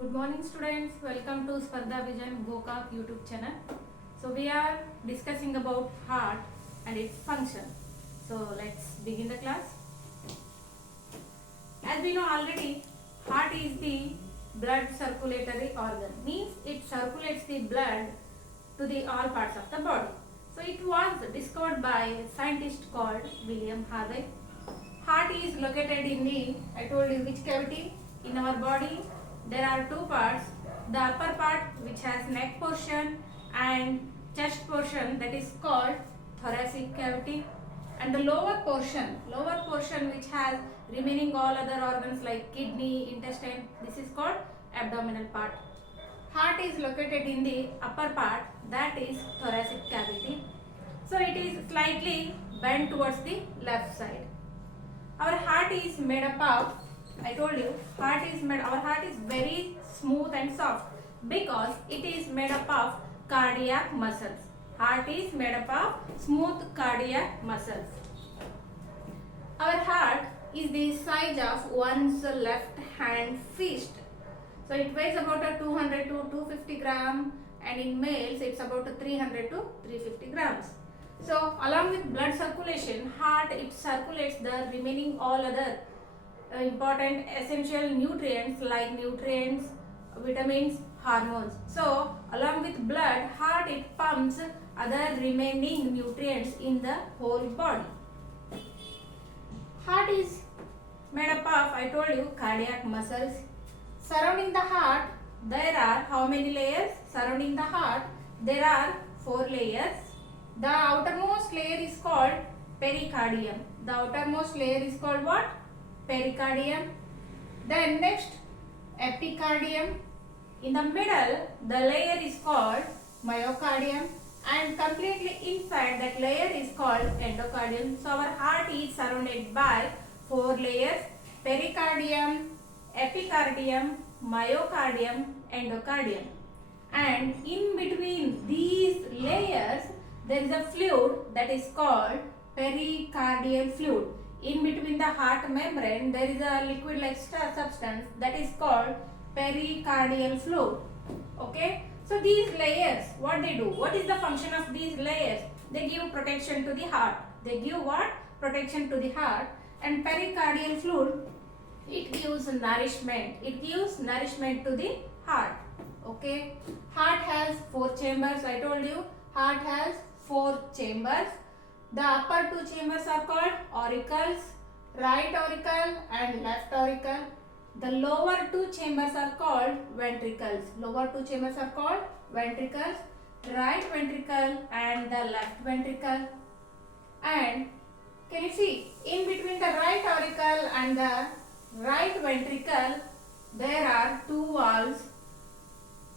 Good morning students, welcome to SPARDHA Vision Gokak YouTube channel. So we are discussing about heart and its function. So let's begin the class. As we know already, heart is the blood circulatory organ, means it circulates the blood to the all parts of the body. So it was discovered by a scientist called William Harvey. Heart is located in the, I told you which cavity in our body. There are two parts, the upper part which has neck portion and chest portion, that is called thoracic cavity, and the lower portion which has remaining all other organs like kidney, intestine, this is called abdominal part. Heart is located in the upper part, that is thoracic cavity. So it is slightly bent towards the left side. Our heart is made up of, I told you, our heart is very smooth and soft because it is made up of cardiac muscles. Heart is made up of smooth cardiac muscles. Our heart is the size of one's left hand fist. So it weighs about 200 to 250 grams, and in males it's about 300 to 350 grams. So along with blood circulation, heart it circulates the remaining all other important essential nutrients like nutrients, vitamins, hormones. So along with blood, heart it pumps other remaining nutrients in the whole body. Heart is made up of, I told you, cardiac muscles. Surrounding the heart there are how many layers? Surrounding the heart there are 4 layers. The outermost layer is called pericardium. The outermost layer is called what? Pericardium. Then next, epicardium. In the middle, the layer is called myocardium, and completely inside that layer is called endocardium. So our heart is surrounded by 4 layers: pericardium, epicardium, myocardium, endocardium. And in between these layers, there is a fluid that is called pericardial fluid. In between the heart membrane, there is a liquid like substance that is called pericardial fluid. Okay. So these layers, what they do? What is the function of these layers? They give protection to the heart. They give what? Protection to the heart. And pericardial fluid, it gives nourishment. It gives nourishment to the heart. Okay. Heart has 4 chambers. I told you, heart has 4 chambers. The upper 2 chambers are called auricles, right auricle and left auricle. The lower 2 chambers are called ventricles. Lower 2 chambers are called ventricles, right ventricle and the left ventricle. And can you see, in between the right auricle and the right ventricle, there are 2 valves.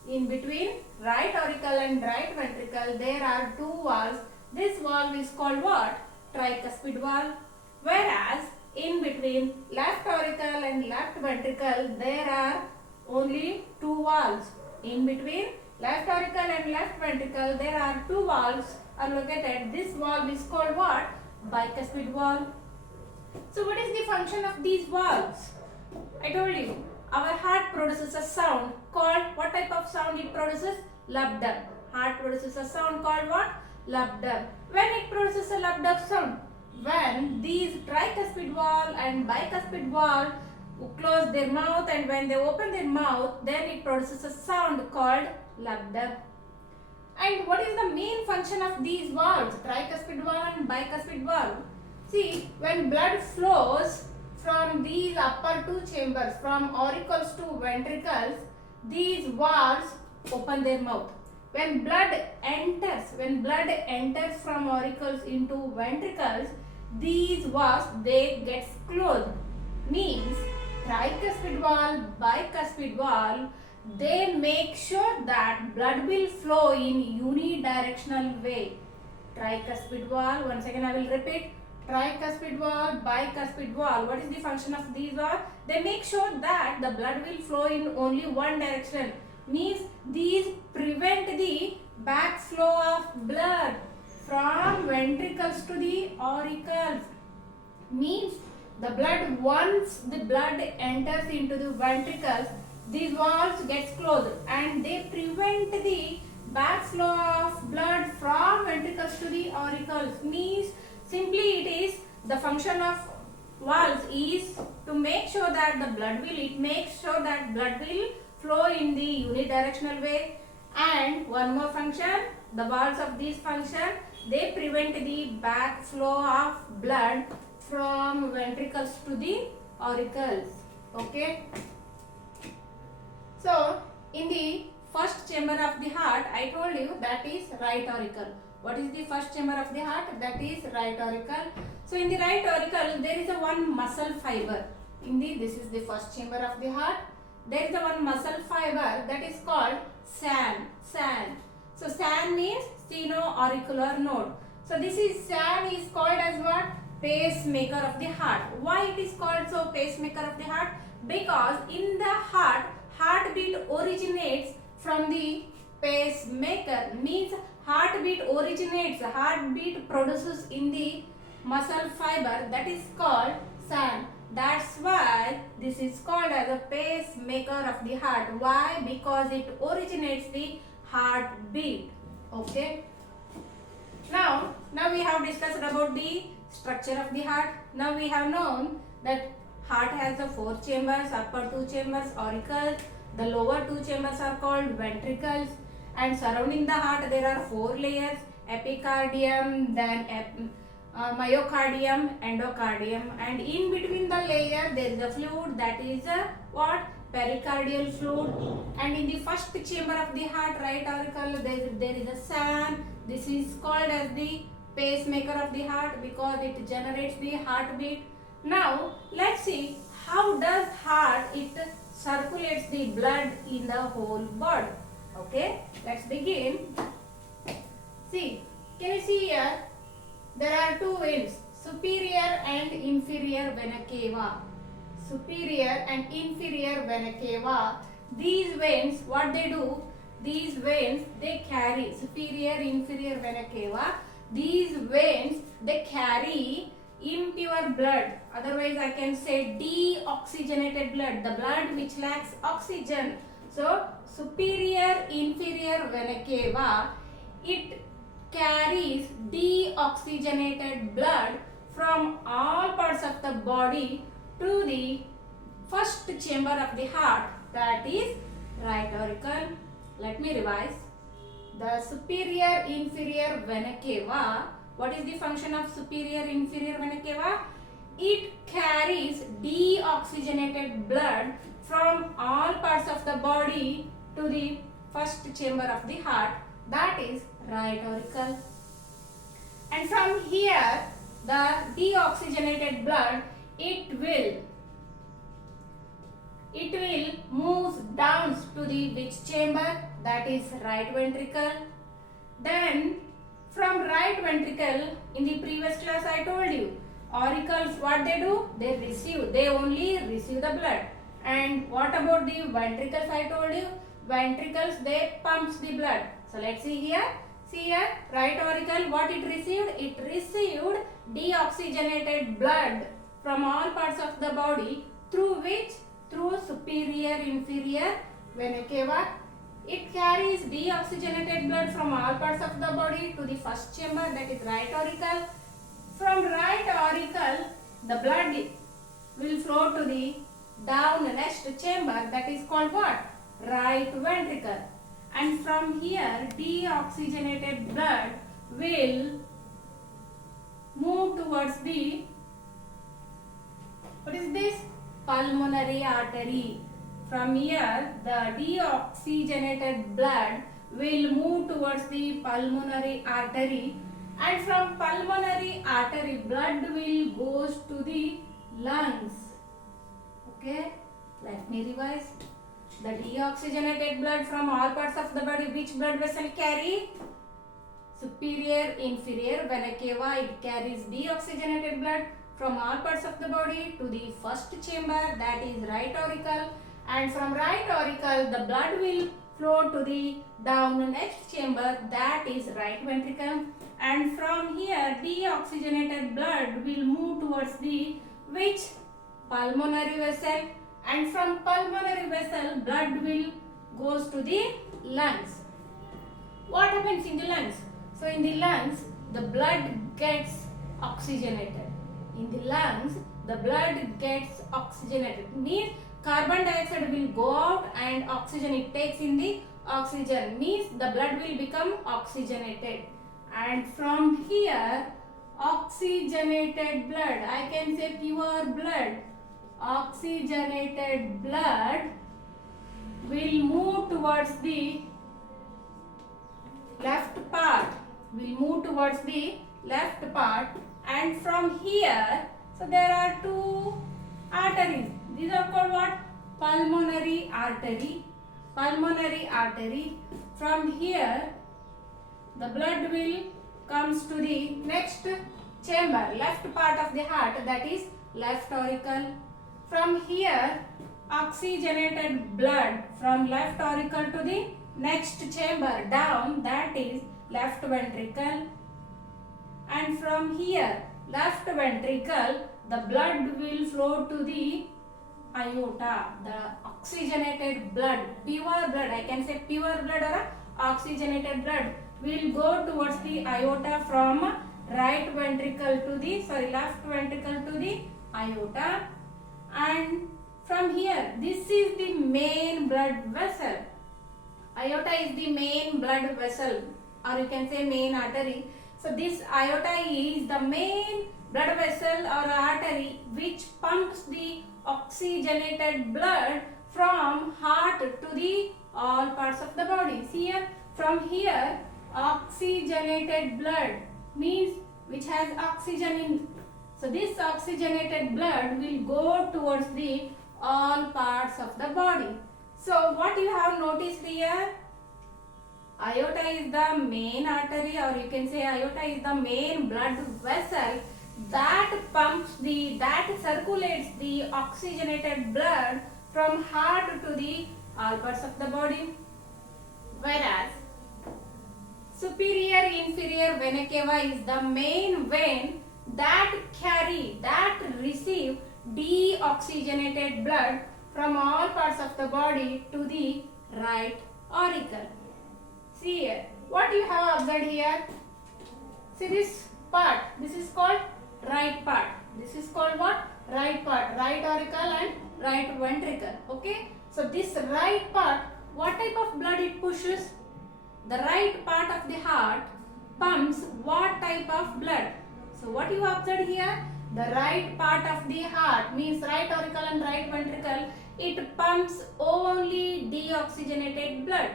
In between right auricle and right ventricle, there are 2 valves. This valve is called what? Tricuspid valve. Whereas in between left auricle and left ventricle, there are only 2 valves. In between left auricle and left ventricle, there are 2 valves are located. This valve is called what? Bicuspid valve. So what is the function of these valves? I told you, our heart produces a sound called, what type of sound it produces? Lub dub. Heart produces a sound called what? Lub dub. When it produces a lub dub sound? When these tricuspid valve and bicuspid valve close their mouth, and when they open their mouth, then it produces a sound called lub dub. And what is the main function of these valves, tricuspid valve and bicuspid valve? See, when blood flows from these upper 2 chambers, from auricles to ventricles, these valves open their mouth. When blood enters from auricles into ventricles, these valves they get closed. Means tricuspid valve, bicuspid valve, they make sure that blood will flow in unidirectional way. Tricuspid valve, once again I will repeat, tricuspid valve, bicuspid valve. What is the function of these valves? They make sure that the blood will flow in only one direction. Means these prevent the backflow of blood from ventricles to the auricles. Means the blood, once the blood enters into the ventricles, these valves gets closed and they prevent the backflow of blood from ventricles to the auricles. Means simply it is the function of valves is to make sure that the blood will flow in the unidirectional way. And one more function, the valves of this function, they prevent the backflow of blood from ventricles to the auricles. Okay. So in the first chamber of the heart, I told you that is right auricle. What is the first chamber of the heart? That is right auricle. So in the right auricle, there is a one muscle fiber. This is the first chamber of the heart. There is a one muscle fiber that is called SAN. So SAN means seno-auricular node. So this is SAN is called as what? Pacemaker of the heart. Why it is called so pacemaker of the heart? Because in the heart, heartbeat originates from the pacemaker. Means heartbeat produces in the muscle fiber that is called SAN. That's why this is called as a pacemaker of the heart. Why? Because it originates the heartbeat. Okay. Now we have discussed about the structure of the heart. Now we have known that heart has the 4 chambers, upper 2 chambers auricles, the lower 2 chambers are called ventricles, and surrounding the heart there are 4 layers: epicardium, then myocardium, endocardium, and in between the layer there is a fluid that is what? Pericardial fluid. And in the first chamber of the heart, right auricle, there is a SAN. This is called as the pacemaker of the heart because it generates the heartbeat. Now let's see how does heart circulates the blood in the whole body. Okay, let's begin. See, can you see here? There are 2 veins, superior and inferior vena cava. Superior and inferior vena cava. These veins, what they do? These veins, they carry superior, inferior vena cava. These veins, they carry impure blood. Otherwise, I can say deoxygenated blood. The blood which lacks oxygen. So, superior, inferior vena cava, it carries deoxygenated blood from all parts of the body to the first chamber of the heart, that is right auricle. Let me revise. The superior inferior vena cava, what is the function of superior inferior vena cava? It carries deoxygenated blood from all parts of the body to the first chamber of the heart, that is right auricle. And from here, the deoxygenated blood, it will move down to the which chamber? That is right ventricle. Then from right ventricle, in the previous class I told you, auricles, what they do? They only receive the blood. And what about the ventricles? I told you, ventricles, they pumps the blood. So let's see here. See here, right auricle, what it received? It received deoxygenated blood from all parts of the body through which? Through superior inferior vena cava. It carries deoxygenated blood from all parts of the body to the first chamber, that is right auricle. From right auricle, the blood will flow to the down next chamber, that is called what? Right ventricle. And from here, deoxygenated blood will move towards the, what is this? Pulmonary artery. From here, the deoxygenated blood will move towards the pulmonary artery, and from pulmonary artery, blood will goes to the lungs. Okay, let me revise. The deoxygenated blood from all parts of the body, which blood vessel carry? Superior, inferior vena cava. It carries deoxygenated blood from all parts of the body to the first chamber, that is right auricle. And from right auricle, the blood will flow to the down next chamber, that is right ventricle. And from here, deoxygenated blood will move towards the which? Pulmonary vessel. and from pulmonary vessel blood will goes to the lungs. What happens in the lungs? So in the lungs the blood gets oxygenated. In the lungs the blood gets oxygenated, means carbon dioxide will go out and oxygen it takes in the oxygen, means the blood will become oxygenated. And from here oxygenated blood, I can say pure blood, oxygenated blood will move towards the left part, and from here, so there are two arteries. These are called what? Pulmonary artery. From here the blood will comes to the next chamber, left part of the heart, that is left auricle. From here oxygenated blood from left auricle to the next chamber down, that is left ventricle. And from here left ventricle the blood will flow to the aorta. The oxygenated blood, pure blood, I can say pure blood or oxygenated blood will go towards the aorta from left ventricle to the aorta. And from here, this is the main blood vessel. Aorta is the main blood vessel, or you can say main artery. So this aorta is the main blood vessel or artery which pumps the oxygenated blood from heart to the all parts of the body. See here, from here oxygenated blood means which has oxygen in. So this oxygenated blood will go towards the all parts of the body. So what you have noticed here, aorta is the main artery, or you can say aorta is the main blood vessel that circulates the oxygenated blood from heart to the all parts of the body. Whereas superior inferior vena cava is the main vein that receive deoxygenated blood from all parts of the body to the right auricle. See here, what you have observed here? See this part, this is called right part. This is called what? Right part, right auricle and right ventricle. Okay, so this right part, what type of blood it pushes? The right part of the heart pumps what type of blood? So what you observed here, the right part of the heart means right auricle and right ventricle, it pumps only deoxygenated blood.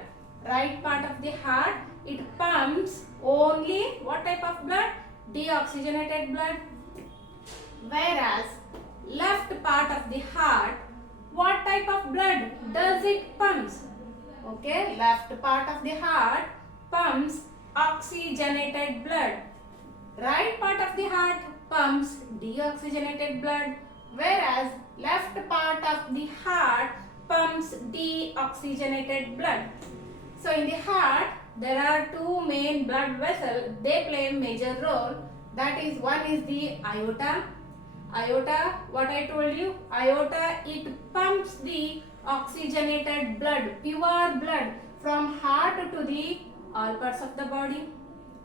Right part of the heart, it pumps only what type of blood? Deoxygenated blood. Whereas left part of the heart, what type of blood does it pumps? Okay, left part of the heart pumps oxygenated blood. Right part of the heart pumps deoxygenated blood, whereas left part of the heart pumps deoxygenated blood. So in the heart there are two main blood vessels, they play a major role. That is, one is the aorta. Aorta, what I told you, aorta, it pumps the oxygenated blood, pure blood from heart to the all parts of the body.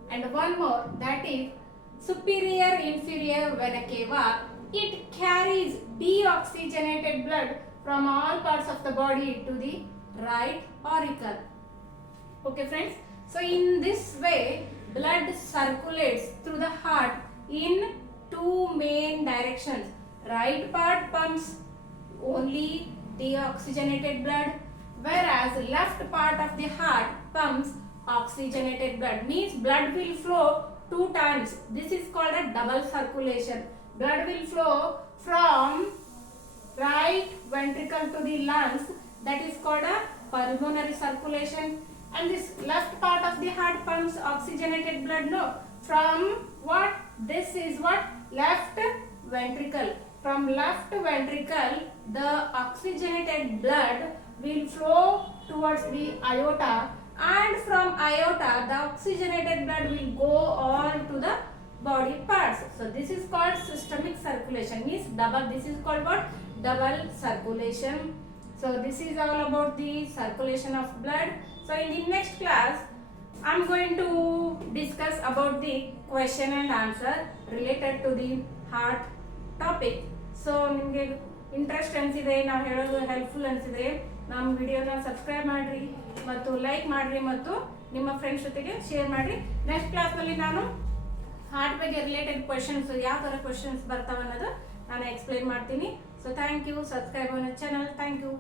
And one more, that is superior inferior vena cava, it carries deoxygenated blood from all parts of the body to the right auricle. Okay friends, so in this way blood circulates through the heart in two main directions. Right part pumps only deoxygenated blood, whereas left part of the heart pumps oxygenated blood, means blood will flow two times. This is called a double circulation. Blood will flow from right ventricle to the lungs, that is called a pulmonary circulation. And this left part of the heart pumps oxygenated blood, no, from what? This is what? Left ventricle. From left ventricle, the oxygenated blood will flow towards the aorta, and from aorta, the oxygenated blood will go all to the body parts. So this is called systemic circulation, means double. This is called what? double circulation. So this is all about the circulation of blood. So in the next class I'm going to discuss about the question and answer related to the heart topic. So ನಿಮಗೆ interest ಅನಿಸಿದ್ರೆ ನಾವು ಹೇಳೋದು helpful ಅನಿಸಿದ್ರೆ ನಮ್ಮ ವಿಡಿಯೋನ subscribe ಮಾಡಿರಿ ಮತ್ತು like ಮಾಡಿರಿ ಮತ್ತು ನಿಮ್ಮ ಫ್ರೆಂಡ್ಸ್ ಜೊತೆಗೆ ಶೇರ್ ಮಾಡಿರಿ. ನೆಕ್ಸ್ಟ್ ಕ್ಲಾಸ್ನಲ್ಲಿ ನಾನು ಹಾರ್ಟ್ ಬಗ್ಗೆ ರಿಲೇಟೆಡ್ ಕ್ವೆಶನ್ಸ್ ಯಾವ ಥರ ಕ್ವೆಶನ್ಸ್ ಬರ್ತಾವೆ ಅನ್ನೋದು ನಾನು ಎಕ್ಸ್ಪ್ಲೇನ್ ಮಾಡ್ತೀನಿ. So thank you. ಸಬ್ಸ್ಕ್ರೈಬ್ ಅವನ ಚಾನಲ್. Thank you.